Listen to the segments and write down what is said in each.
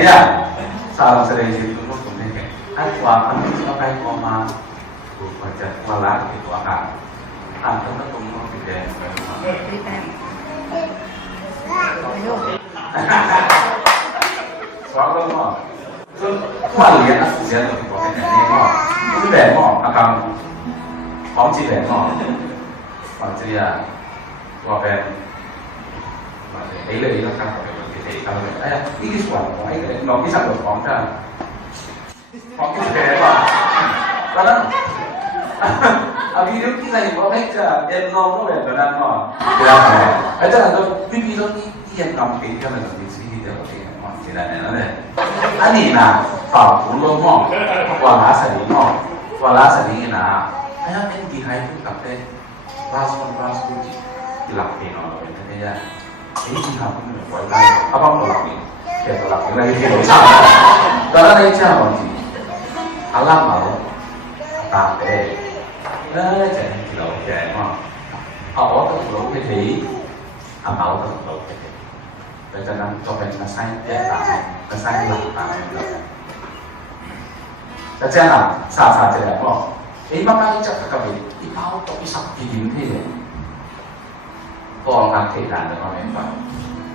Kaya, salah sering itu pun kayak, wah kami suka kayak koma, baca wala itu akan, antum itu mau tidak. Soalnya mau, itu kualitas dia tuh pokoknya ini mau, itu deh mau akan,ของจีนแหล่งของจีนว่าเป็นไอ้เลยนะครับเป็นไอ้อะไรไอ้ที่ส่วนของไอ้เลยเราที่สับสนของจะของที่จะเป็นว่าแล้วนั้นเอาวิดีโอที่ไหนบอกให้จะเอ็นน้องก็แบบนั้นก็ได้ไอ้เจ้าตัววิดีโอที่ยังทำเป็นก็มันเป็นสิ่งที่เดียวกันว่าจีนอะไรนั่นแหละอันนี้นะต่อคุณรู้มั้งว่าลาสนีมั้งว่าลาสนีนะAyah main di high itu tapi ras di lapin orang itu dia ini di hapin itu boleh apa kalau lapin kita lapin lagi kita sama karena dia cakap sih alam mau tapi jadi kita jadi mah awak tu kalau kita thấy mau tu kalau kita thấy cho nên cho bên nó sai để nó sai lặp lạiแต่เจ้าน่ะสาจะแบบว่าไอ้บ้านนี้จะกระบี่ที่เขาต้องมีสักทีมที่กองนักเทศานเลยว่าไม่ฟัง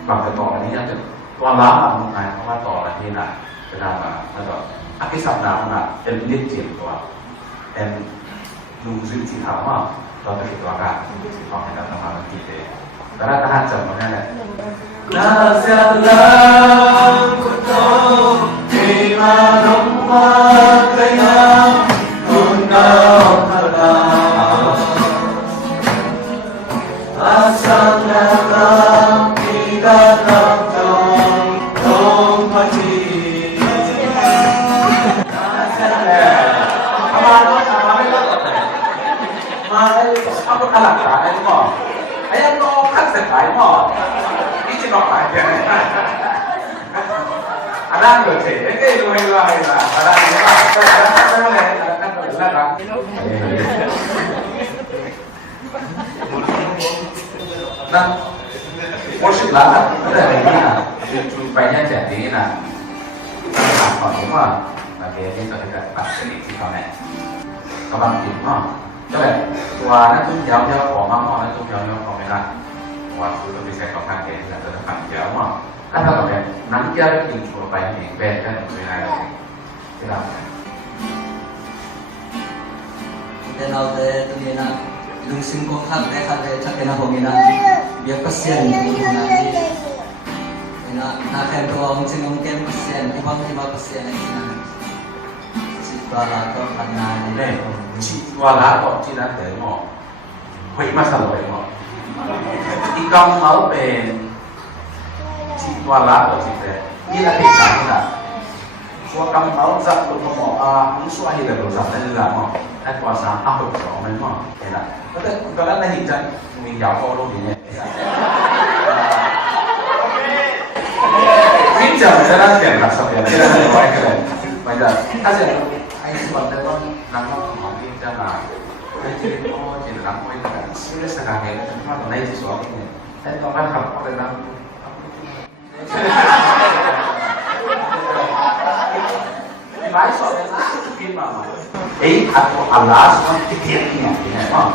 บางแต่ต่ออันนี้จะตัวล้างมันไงเพราะว่าต่ออะไรที่น่ะจะทำมาแล้วก็อักษรนามน่ะเป็นเรียกเจียมตัวเป็นลุงซึ่งที่ถามว่าเราจะติดตัวกันที่เขาให้เราทำมาเป็นกี่เดือนแต่ถ้าทหารจำมันนั่นแหละNasalam kuto imanum makaya unakala asanalam kidalam tong pati Aku kalah kan, ayam kau, ayam kau kan sekali kau. Ini cuma apa? Ada nggak sih? Ini itu yang lain lah. Ada apa? Ada kan benar kan? Nah, worship lah, ada yang mana? Supaya jadi nah, kalau semua, bagi ini kita tidak pasti kita nih. Kapan kita? Coba, tuan itu jauh-jauh orang orang itu jauh-jauh orang waktu itu bisa kau kaget dan tetap jauh mah kan kalau kan nanti ada yang suruh bayar yang beda kan itu yang ada tidak dan kalau itu dia nak lungsing kau kan dia kan dia cakap nak hobi nak biar pasien itu nanti nak kan kalau lungsing mungkin pasien ibu pasien lagi nak situasi kau panjang ni situasi kau tidak ada mau hui masalah mauที่กำเขาเป็นชีวาระตัวชีวิตนี่แหละที่สำคัญชัวกำเขาจับตัวหมอมันช่วยให้เราจับได้หรือเปล่าให้กว่าสามตัวสองมันมั้งเห็นไหมก็แต่ก็แล้วในหินจันมียาวโตโลกนี้เนี่ยวิ่งจับจะได้เปลี่ยนหลักสัปดาห์ที่เราไม่ไหวกันเลยไม่ได้ถ้าจะไอ้ส่วนแต่ว่านักของวิ่งจันมาjadi oh jadi lampu itu kan sudah sekarang ini cuma naik sesuatu ini saya tahu kan kalau ada lampu ini baik soalnya mungkin mama atau alas tiketnya ini mah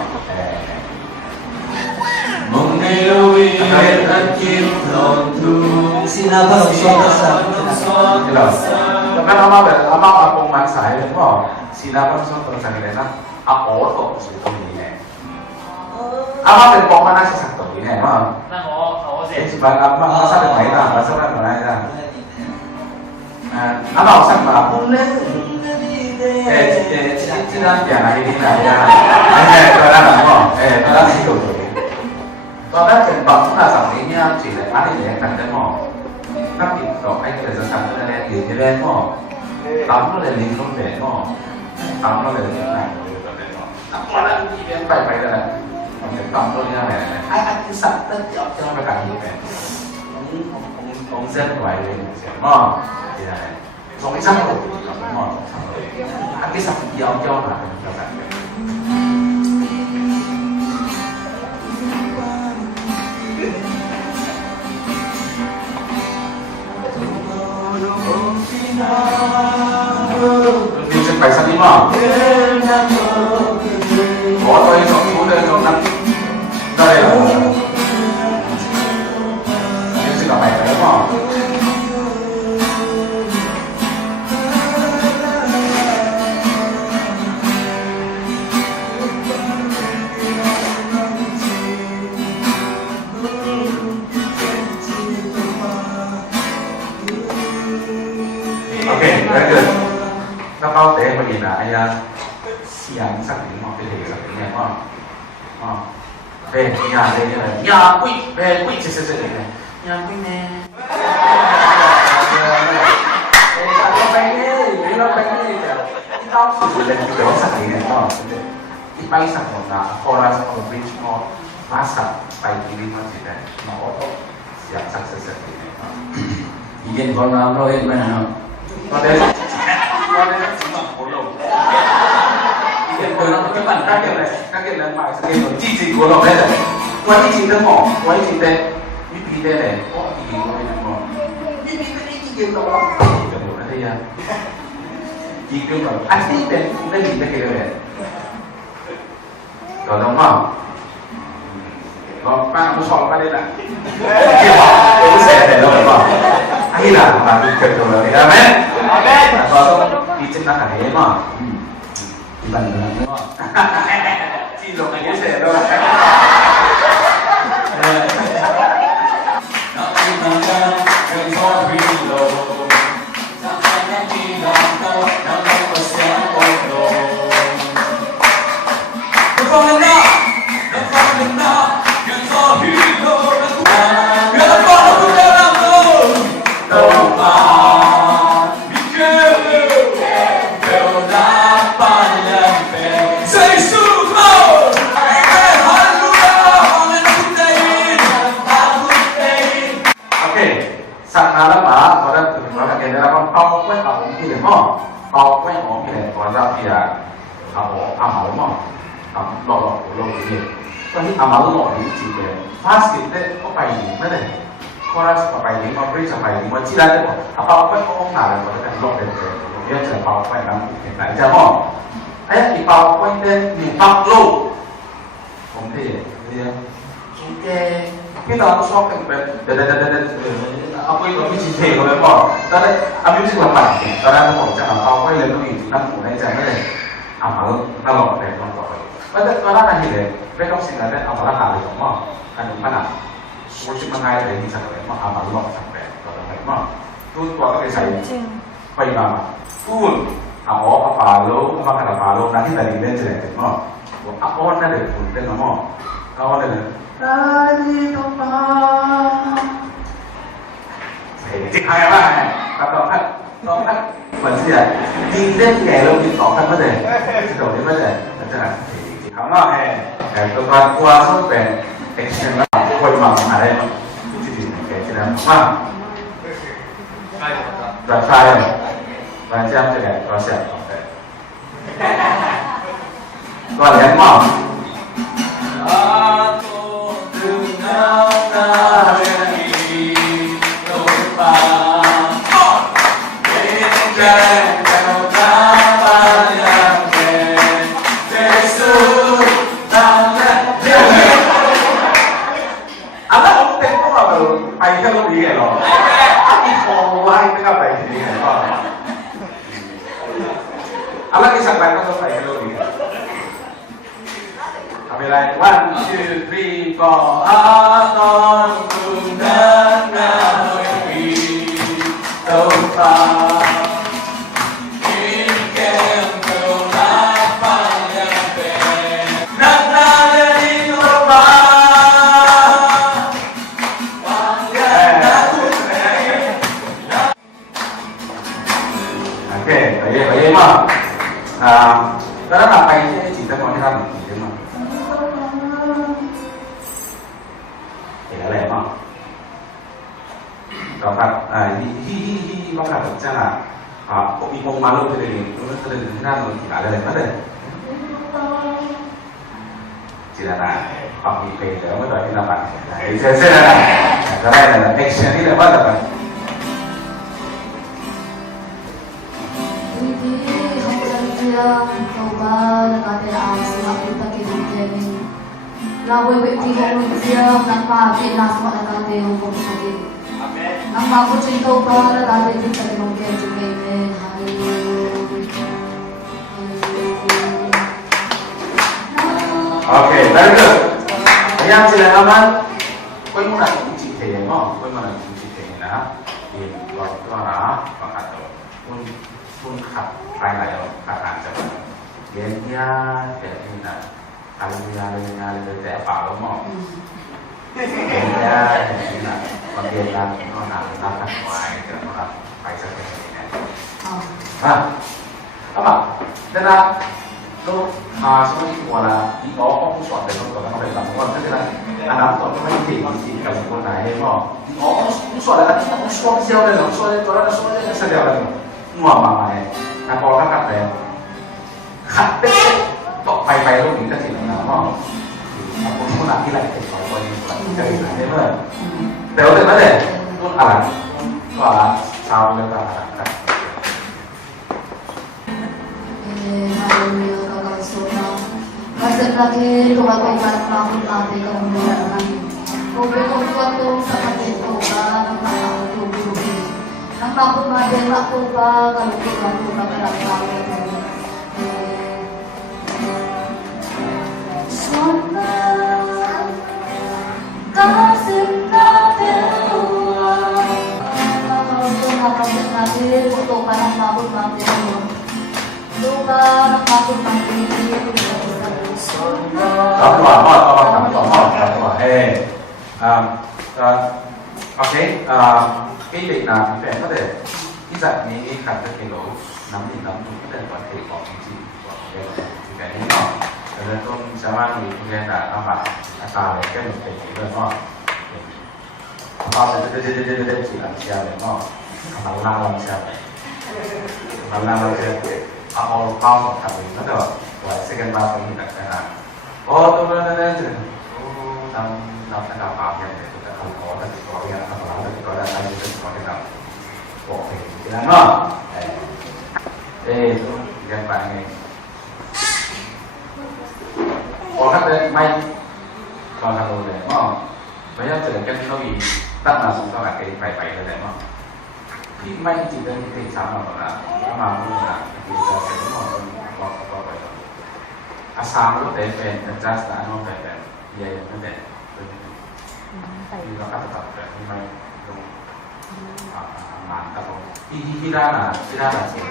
mengelui akhir tentu sinapa suasa karena mama aku maksa itu mah sinapa suatu terjadi Ako to gusto ko niya. Amaเป็นปองมานักศึกษาตัวนี้แน่ว่านั่งอ๋อเสร็จบางอันมาสักไหนนะมาสักไหนนะอามาสักมาปุ่นเล่ที่นั่นอย่างไรที่ไหนอย่างไรตัวนั้นหรอตัวนั้นที่ถูกตอนนั้นเป็นปองที่มาสั่งนี้เนี่ยจีเลยอันนี้เนี่ยตั้งแต่หม้อนักกินต่อให้เกิดสั่งตัวนั้นดีที่แรกหม้อตามก็เลยลิงก์ลงเด็ดหม้อตามก็เลยลิงก์ไหนOrang yang baik-baik dah, macam kampung ni lah. Ayat kisah terjauh jangan berkat ni kan. Ông dân ngoài đây sẽ mò, thì là giống cái sắc rồi, mò, ăn cái sắc giàu cho là cho cả. 我对从古的从那，对了，就是个买的嘛。OK， very good。那包第一個嘢啊，哎呀，試下50年喎，俾你50年嘅俾呀你呀貴，俾貴即係呀貴呢？當時你做50年嘅喎，一般十年啦，chorus of which more last ไปที่นี่มันสิได้มาออกเสียงสักเสียงนี้已經講啦，我哋咩啊？我哋只能好用。以前佢諗根本加嘅兩塊嘅支持嗰度咧，我以前都冇，我以前咧呢邊咧我以前我呢邊呢啲叫做就冇嗰啲啊，依叫做啊呢邊呢邊得幾多嘅？就咁啊。Còn ba nó soi qua đây là kia họ cũng sẽ để đâu mà hay là đi kêu rồi thì amen và đi trên nó phải mà đi bằng được đúng không? Chi rồi này cái sẽ đâu bao quanh ổn thì này còn ra thì là máu mà lọ của lọ gìก็ที่máu lọนี่จริงเลยfast เนี่ยก็ไปไม่ได้chorus ไปนี่มา bridge ไปนี่มาที่ได้ก็bao quanhก็หนาเลยก็จะลอกเลยผมเนี่ยจะbao quanhนั้นเห็นไหมจะมองไอ้ที่bao quanhเนี่ยมีปักลูกผมที่เนี่ยจุ๊กแกพี่น้องชอบกันแบบเด็ดเอาไปตัวพี่ชิเทเขาเลยบอกตอนนั้นอายุที่เราปั่นตอนนั้นผมจะเอาไปเลยต้องมีน้ำหมูในใจไม่เลยเอามาตลอดเลยตอนต่อไปว่าแต่ตอนนั้นอะไรเลยไม่ต้องสิ่งนั้นเอามาละลายของมั่งอันนึงมันอ่ะมูชิมันง่ายเลยที่สักเลยมั่งเอามาลอกสักแบบตอนนั้นมั่งตู้ตัวก็เลยใส่ไปมาตู้เอาปลาโลมาขนาดปลาโลนั่นที่แต่ดีเล่นจะเลยมั่งว่าอ้อนนั่นเลยคุณเล่นมั่งเอาอะไรเลยได้ดีต่อมาที่ใครบ้างครับต้องเหมือนเสียยิงเล่นแก่เรายิงต่อกันไม่ได้ที่ตรงนี้ไม่ได้แต่จะที่ข้างนอกแต่ตัวกลัวส้มเป็นเอ็กซ์เซนแล้วคนมาอะไรที่ที่แก่ที่นั่นมากแต่ใครบางเจ้าจะแก่ก็เสียต่อไปก็เลี้ยงมากไปแค่รถนี้เหรอที่โทรไล่ไม่ก็ไปที่นี่เหรออะไรที่สักวันก็ต้องไปแค่รถนี้ทำอะไร one two three four ตอนคุณนั้นนาวีโตฟ้าแล้วถ้าไปที่จีนตะกอนที่ทำอย่างนี้ได้ไหมเห็นอะไรบ้างก็ครับที่บ้านเราจะน่ะมีพงมาลูกเลยที่นั่นมันอะไรมาเลยจีน่ะมีเพลงแล้วไม่ต่อยที่นั่นไปเส้นอะไรก็ได้เลยเอ็กซ์นี่เลยว่าแต่ไปHãy subscribe cho kênh Ghiền Mì Gõ để không bỏ lỡ kita kinigyan. Laway witi ko siya nagpapit na sa nakate yung pagkakit. Ang mabuting ko para dati din sa limang kaya amen. Okay, very good. Ayan sila naman. Kuy mo na kung chikayin mo. Kuy mo na kung chikayin na. Yung ko na, pangkato. Kung kaya na yun, kakanta mo. Ganyan, ganyan na. Ganyan,แต่ปากเราหมอกganyan, ganyan na. Pag-ganyan mo na, nakakaway ka naไปสักทีนะapa? Dan lo semua itu wala di bawah aku suatu yang kalau kamu datang orang itu kan anak tuh kamu itu di kamu pun naik mau di bawah aku suatu kan aku suatu siapa deh suatu orang suatu yang sedang lagi mua mama ya nah kalau kan kata ya kata tok pai lu kita sih nggak mau aku pun nanti lagi kalau ini cari nanti mana tahu deh mana lu alat soal sama dengan alat Haleluya kakasona. Kasi lagi tumatay ka ng lakot natin kung meron. Kung ko sa kapito ka, ng nakakatubig. Nang takot natin ako ka, kalukot ako ka kalakawin. Sana, kasin natin nakakapit natin, ito ka ng takot natin. Lupa ng kapit natin, Hey, okay, cái việc nào thì phải có thể cái dạngนี้ขัดตะเกียบน้ำดินน้ำตุ่มก็ได้ความเทของจริงของเรื่องที่แบบนี้เนาะแต่เราต้องสามารถมีเรื่องแบบอาบัติอาตาเลยก็เป็นเป็นเรื่องเนาะพอจะจีหลังเชียร์เลยเนาะทำล่างหลังเชียร์ทำล่างหลังเชียร์เอาเข้าของทำเองแล้วก็ไว้ second bar ตรงนี้ต่างกันโอ้ตัวนั้นเนี่ยโอ้ทำทำปากเนี่ยแต่ทำขอแต่ขอเนี่ยทำหลังแต่ขอได้ทำเป็นขอได้ทำบอกเองทีนั้นเนาะยังไปไงพอถ้าเป็นไม่พอทำโดนเลยเนาะไม่ต้องเจอกันที่เขาอีตั้งมาสูงเท่าไหร่ก็ไปเลยเนาะที่ไม่จริงๆเป็นที่ซ้ำหรอกนะถ้ามาพูดนะที่จะเป็นเนาะก็ไปอาสามก็เป็นจัสต์อันนั้นเป็นใหญ่ไม่เป็นที่เราคัดตัดแบบที่ไม่ตรงงานแต่ตรงที่ด้านน่ะเสีย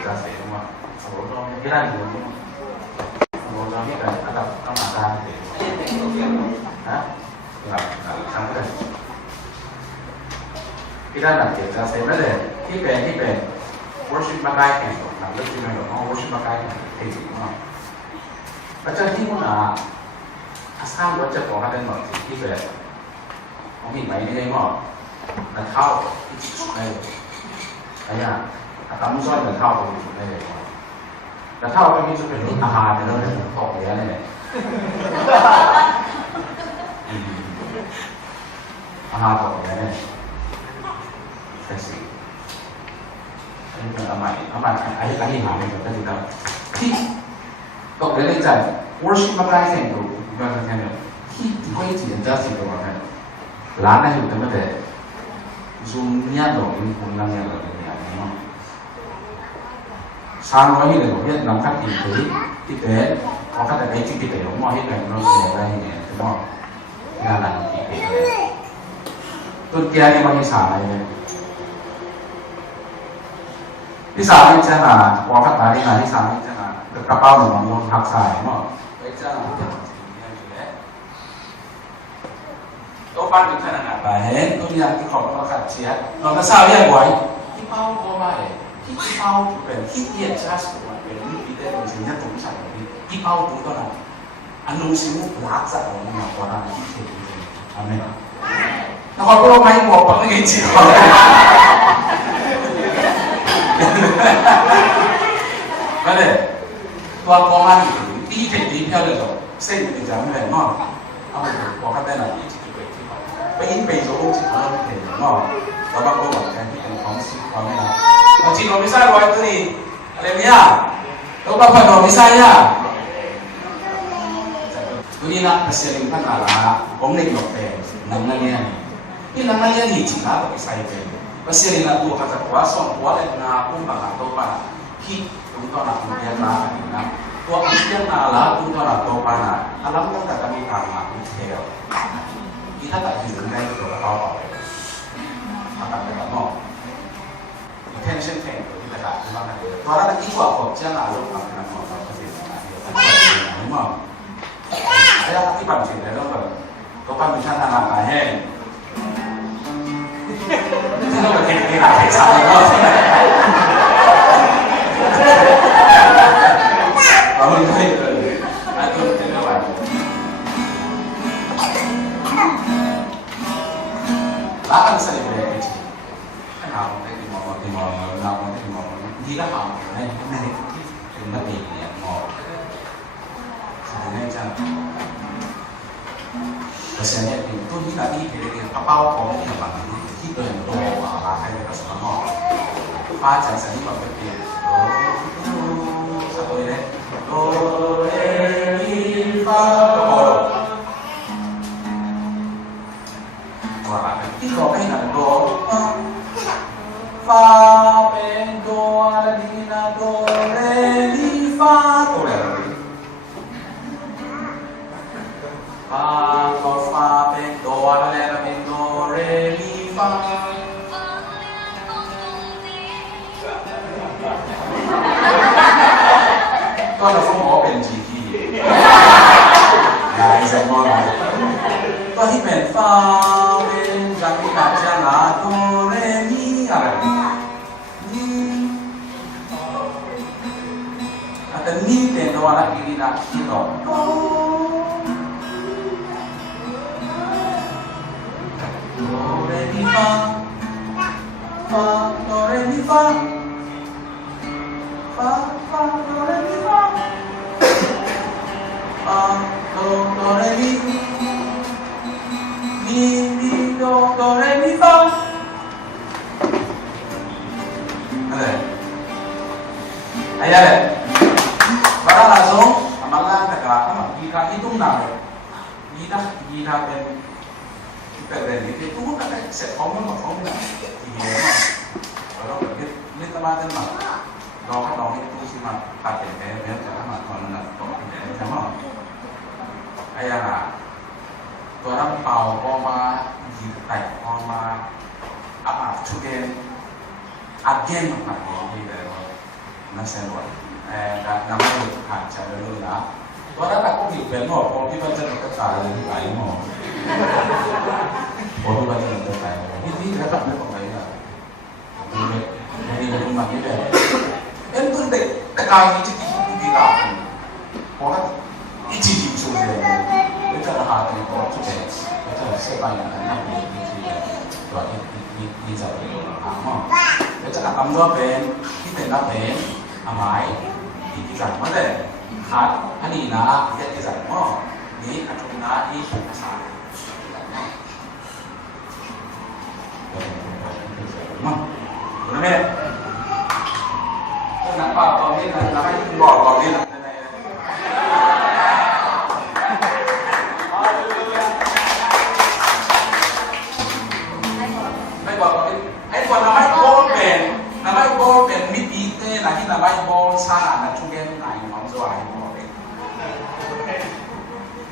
จะเสียว่าสมมติเราที่ด้านอยู่สมมติเราที่แบบอันดับต้องมาด้านเสียนะแบบทำได้ที่ด้านหลังเสียจะเสียไม่ได้ที่เป็น worship มาใกล้แข่งหลังเลิกที่ไม่หรอก worship มาใกล้แข่งเทจิมากแล้วจะที่มันอาสามรถจะบอกให้เป็นหน่อยที่เป็นของผิดไหมไม่ได้หมดแต่เท่าที่สุดได้ไอ้ย่าถ้าทำไม่ช่วยแต่เท่าตรงสุดได้เลยแต่เท่าก็มีจะเป็นอาหารในเรื่องของตกเยอะเลยอาหารตกเยอะเลยแค่สิอันนี้เป็นอะไรไอ้หาเนี่ยก็จะทำที่ตกเยอะในใจ worship มาใกล้แข่งดูก็จะแข่งเนี่ยที่ไม่จีนจะสิ่งตัวนั้นร้านนั้นอยู่แต่ไม่ได้zoom เนี่ยดอกมีคนนั่งเนี่ยเราเนี่ยเนาะสร้างไว้ให้เลยบอกว่าน้ำขัดอีกทีที่เป็นเขาขัดแต่ไอ้ที่เป็นหม้อให้เลยเราเสียได้เนี่ยคือหม้องานหลังอีกทีตัวแกนี่มันมีสายเลยที่สามนี่จะมาพอขัดตาที่มาที่สามนี่จะมากระเป๋าหนึ่งมันลงทับสายเนาะไอ้เจ้าตัวบ้านอยู่ขนาดไหนเห็นตัวอย่างที่ของเราขัดเชียร์เราก็ทราบยังไงที่เป้าก็ไม่ที่เป้าเป็นที่เยียดชาติส่วนเป็นวิธีการสิ่งที่ต้องใช้ที่เป้าตัวนั้นอันนู้นสิ่งหลักจากเราเนี่ยตัวนั้นที่เขียนจริงๆอาเมนแล้วเขาก็ไม่บอกว่าไม่จริงไม่เลยตัวกองมันที่เด็กดีเพี้ยเลยจ้ะเส้นเป็นจำไม่ได้มากเอาไปบอกกันได้หน่อยไปอินไปโซ่ที่เขาเห็นเนาะแต่ว่าก็แบบแทนที่เป็นของสิ่งของนะบางทีเราไม่ใช่ไว้ตัวนี้อะไรเนี่ยตัวบ้าพอเราไม่ใช่อะ Jadi nak pasal kan ala, om ni dokter, namanya ni. Ini namanya ni cina tapi saya pun. Pasal nak tu kata kuasa, kuasa nak pun bangga tu pana. Ki, untuk nak dia nak nak. Tua dia ala untuk nak tu pana. Alam tu tak kami tahu detail. Kita tak didengar itu apa. Maka kita mau. Attention tank kita tak cuma nak. Tua ada ikut apa? Jangan alu apa nak mau pasal ni. Mau. Saya hati pancing, ya dong. Kau kan bisa anak lain. Itu lo kira-kira sama lo. Kamu itu, aku tidak lagi. Lahan saya beli kecil. Kenapa tadi mau dia mau, ini terima dia mau. Sebenarnya jangan. Biasanya itu kita ini dari kapal kong yang mana kita yang doa hay là什么发展成一个变satu ini do re mi fa do wah ini kok ini ada do fa ben do ala di na do re mi fa do re fa do fa ben do ala ben do re mi faก็เราฟ้องหมอเป็น GT นายสมองก็ที่เป็นฟ้าเป็นจากที่การจะลาโดเรมีอะไรนี่แต่นี่เป็นตัวอะไรที่นักที่ต่อโดเรมีฟ้าฟ้าโดเรมีฟ้าfa fa do re mi fa fa do re mi mi do re mi fa ada para langsung amalan negara sama kita hitung nama kita ben itu kan set form lah kalau ini teman-temanเราก็ลองให้ตู้ที่มันตัดเป็นแผลแล้วจะทำมาตอนนั้นตกเป็นแผลใช่ไหมไอ้ยังตัวน้ำเปล่าพอมาหยิบแตกพอมาอาบชุดเองอัดเกนมาที่เดียวนั่นเสียหน่อยการนำไปผ่านใจเลยนะตัวนั้นก็หยิบเป็นหมดพอที่มันจะกระจายเลยไหลหมดพอที่มันจะกระจายนี่แล้วแบบไม่ตรงไหนล่ะนี่เป็นมันนี่เลยitu tekan itu kita, orang itu sudah itu adalah hati orang sudah itu sebanyak yang ini jadi apa? Itu kan kamu ben, kita nak ben, amai, kita mana? Hat, ani na, kita mana? Ni atau na ini pasal. Mana? Kenapa kau ni nak buat kau ni nakไม่บอกว่าไอ้ตัวน้ำไม่โบเป็นมิตรเต้นะที่น้ำไม่โบซ่านะช่วงเย็นไหนน้องจะไหวบอกเลย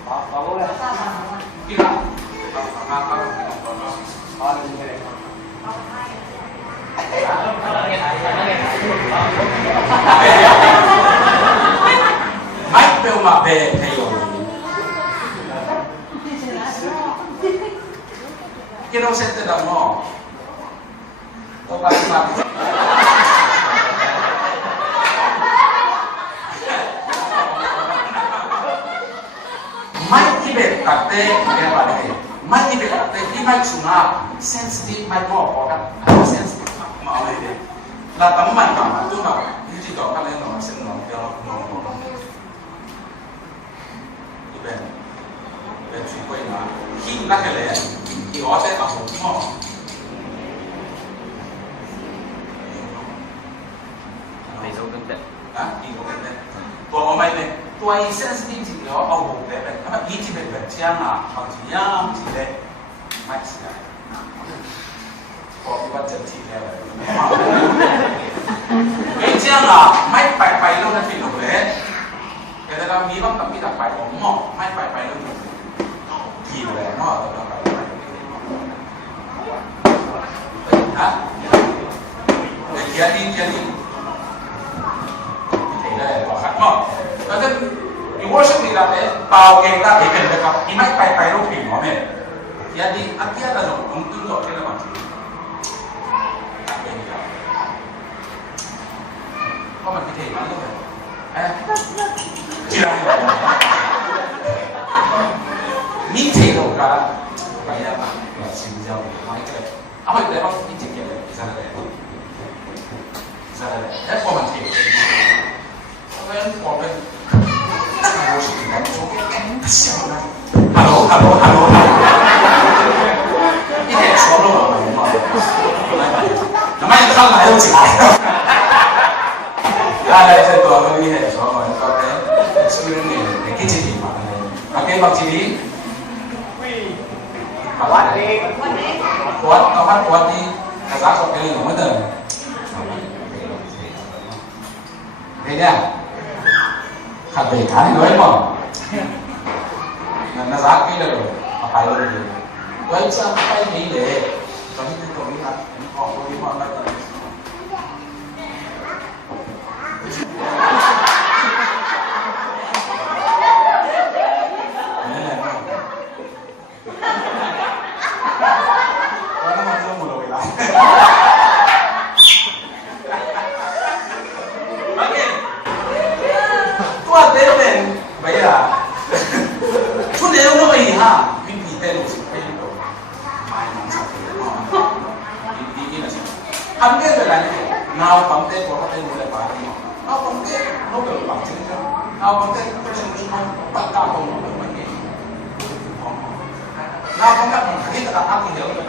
บอกเลยกี่ละมาดีเลยmai pel ma be theo que não sente da mão o vai ma mai ibe tate ke ba de mai ibe tate ki mai sunga sensitive mai mo ko kan sensitive ma ai de la teman ma tu no ni ji do kan le no sen no dia noเป็นช่วยนะขี้นักเลยที่อ๋อใช้กับผมหม้อไม่รู้กันแบบที่รู้กันแบบตัวเอาไม่เลยตัวอีเซนซิทีฟจริงๆเอาหูแบบถ้ามันอีจ ကျမ်းမှာဟောကြည့်ရမ်းကြည့်တဲ့မိုက်စရာပေါ်ပြီးတော့ကြည့်တယ်ဘယ်ကျမ်းကမိုက်ပိုင်လို့နဲ့ဖြစ်လို့လေဒါကมีบ้างกับพี่ตัดไปผมหมอกไม่ไปแล้วกี่เลยเนาะต้องไปฮะเกียร์ดีเท่เลยพอขัดเนาะแล้วถ้าอยู่ว่าช่วงนี้เราเนี่ยเปล่าเก่งได้เก่งนะครับมีไม่ไปรูปผิวหมอเนี่ยเกียร์ดีอันเกียร์เราต้องตื้อหลอดที่เราบางทีเพราะมันพิเศษมากเลย知らない見てるからバイヤーが死んじゃう毎回あまりでも見てければされないแล้วพอมันทิ้งเพราะฉะนั้นพอเป็นโมชินแล้วโชว์แก่ๆเสียวนะฮัลโหลนี่เด็กชอบรู้ไหมทำไมข้างไหนต้องจิ๋วอะไรเช่นตัวมันมีเหตุผลของเขาเนี่ยชื่อเรื่องนี้ในกิจกรรมอะไรโอเคบางทีนี้วัดเองวัดเอาวัดนี้ภาษาสกลเหมือนเดิมเนี่ยขัดเบรกขายด้วยมั้งนั่นภาษากี่เลยเอาไปเลยไว้จะไปนี่เลยตอนนี้ตรงนี้นะออกตรงนี้มาแล้วอันนี้เป็นอะไรเงาความเต้นของเขาเป็นอะไรบ้างเงาความเต้นเขาเป็นแบบจริงจังเงาความเต้นเขาเป็นสิ่งที่เขาปักตาตรงนั้นมันเองเงาความเต้นของที่ตะการที่เดียวกัน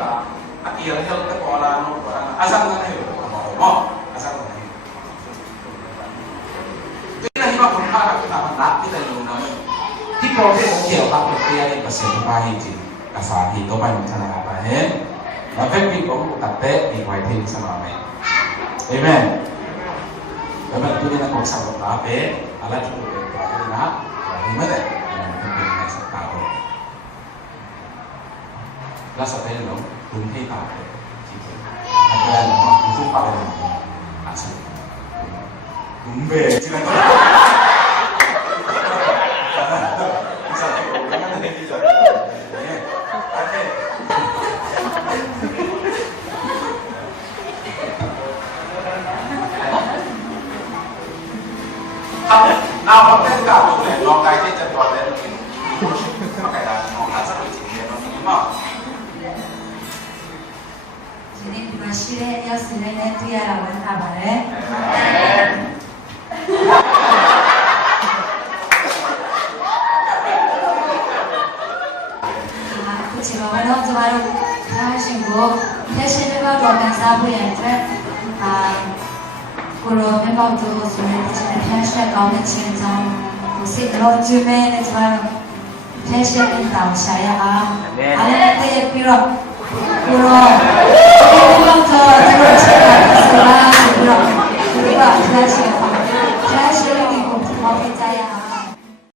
อาเกียร์เดียวกันพอละโน้ตละอาซังนั่นเองอ๋ออาซังนั่นเองที่นั่นที่ว่าคนฆ่าที่มารักที่แต่อยู่นั้นที่โปรเจกต์เกี่ยวกับเรื่องนี้ประสิทธิภาพจริงภาษาที่ต้องไปมันชนะไปเห็นแล้วเป็นปีของตัดเตะอีกไว้ที่สมาชิกเอเมนแล้วมันตัวนี้นักศึกษาบอกว่าเป็นอะไรที่ถูกเป็นตัวนี้นะที่ไม่ได้เป็นในสตาร์ทแล้วสเตนลงตุ้มที่ตาจริงๆอาจารย์บอกว่าตุ้มปากเลยอาชีพตุ้มเบะจริงๆเอาความเต้นกับตัวเนี่ยลองไกด์ที่จะตัวเล่นกินมาไก่ดาวของท่านสักหนึ่งสิ่งเดียวมันมีมากทีนี้มาชิเรยาสิเรเนตุยาราวันอาบาเร่คุณชิบะวันนี้จะมาดูท่าชิงโก้เทชินเบอร์กันซาบุยันเทこれをメモとそれで天使がおねちんじゃんおせろじゅめねつまる天使にたおしゃやあれでピロピロメモと